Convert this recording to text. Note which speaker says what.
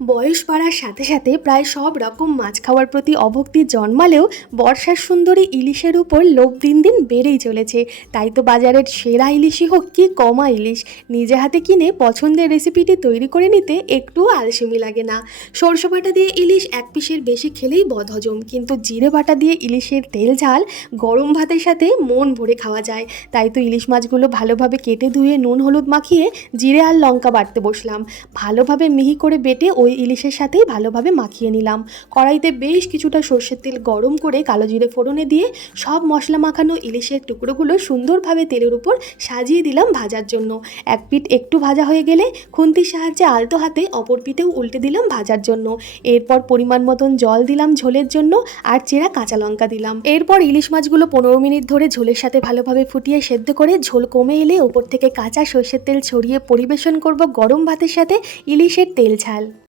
Speaker 1: বয়স বাড়ার সাথে সাথে প্রায় সব রকম মাছ খাওয়ার প্রতি অভক্তি জন্মালেও বর্ষার সুন্দরী ইলিশের উপর লোভ দিন দিন বেড়েই চলেছে। তাই তো বাজারের সেরা ইলিশই হোক কি কমা ইলিশ। নিজে হাতে কিনে পছন্দের রেসিপিটি তৈরি করে নিতে একটুও আলসেমি লাগে না। সরষে বাটা দিয়ে ইলিশ এক পিসের বেশি খেলেই বদহজম। কিন্তু জিরে বাটা দিয়ে ইলিশের তেল ঝাল গরম ভাতের সাথে মন ভরে খাওয়া যায়। তাই তো ইলিশ মাছগুলো ভালোভাবে কেটে ধুয়ে নুন হলুদ মাখিয়ে জিরে আর লঙ্কা বাটতে বসলাম। ভালোভাবে মিহি করে বেটে ওই ইলিশের সাথেই ভালোভাবে মাখিয়ে নিলাম। কড়াইতে বেশ কিছুটা সর্ষের তেল গরম করে কালো জিরে ফোড়নে দিয়ে সব মশলা মাখানো ইলিশের টুকরোগুলো সুন্দরভাবে তেলের উপর সাজিয়ে দিলাম ভাজার জন্য। এক পিঠ একটু ভাজা হয়ে গেলে খুন্তির সাহায্যে আলতো হাতে অপর পিঠেও উল্টে দিলাম ভাজার জন্য। এরপর পরিমাণ মতন জল দিলাম ঝোলের জন্য আর চেরা কাঁচা লঙ্কা দিলাম। এরপর ইলিশ মাছগুলো পনেরো মিনিট ধরে ঝোলের সাথে ভালোভাবে ফুটিয়ে সেদ্ধ করে ঝোল কমে এলে ওপর থেকে কাঁচা সর্ষের তেল ছড়িয়ে পরিবেশন করব গরম ভাতের সাথে ইলিশের তেল ঝাল।